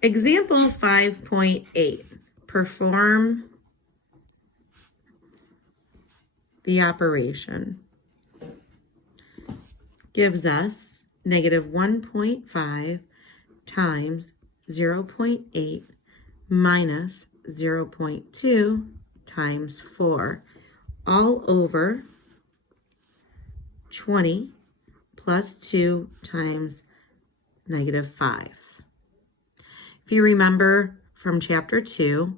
Example 5.8. Perform the operation. Gives us negative 1.5 times 0.8 minus 0.2 times 4, all over 20 plus 2 times negative 5. If you remember from chapter 2,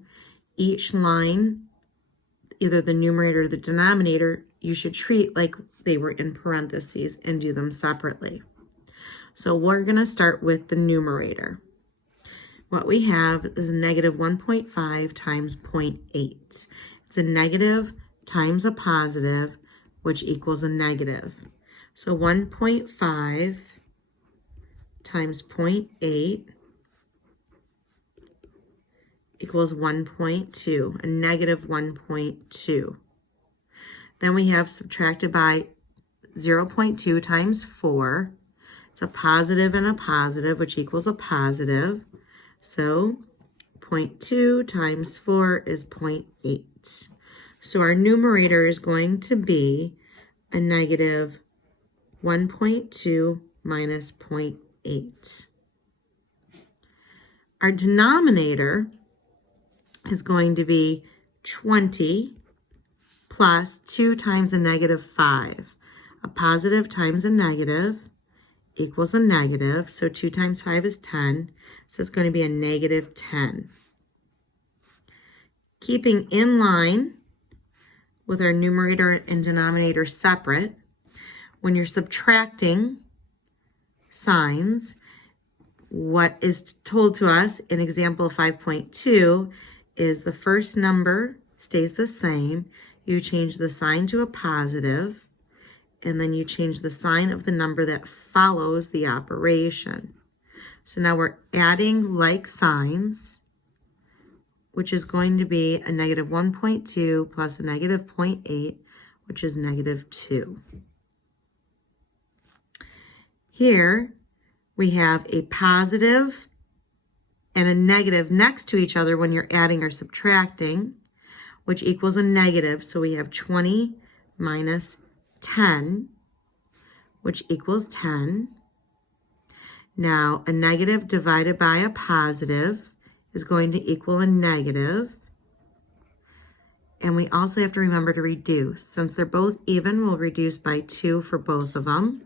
each line, either the numerator or the denominator, you should treat like they were in parentheses and do them separately. So we're going to start with the numerator. What we have is a negative 1.5 times 0.8. It's a negative times a positive, which equals a negative. So 1.5 times 0.8 equals 1.2, a negative 1.2. Then we have subtracted by 0.2 times 4. It's a positive and a positive, which equals a positive. So 0.2 times 4 is 0.8. So our numerator is going to be a negative 1.2 minus 0.8. Our denominator is going to be 20 plus 2 times a negative 5. A positive times a negative equals a negative. So 2 times 5 is 10. So it's going to be a negative 10. Keeping in line with our numerator and denominator separate, when you're subtracting signs, what is told to us in example 5.2 is the first number stays the same. You change the sign to a positive, and then you change the sign of the number that follows the operation. So now we're adding like signs, which is going to be a negative 1.2 plus a negative 0.8, which is negative 2. Here we have a positive and a negative next to each other when you're adding or subtracting, which equals a negative. So we have 20 minus 10, which equals 10. Now, a negative divided by a positive is going to equal a negative. And we also have to remember to reduce. Since they're both even, we'll reduce by 2 for both of them.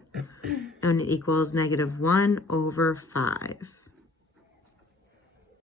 And it equals negative 1 over 5.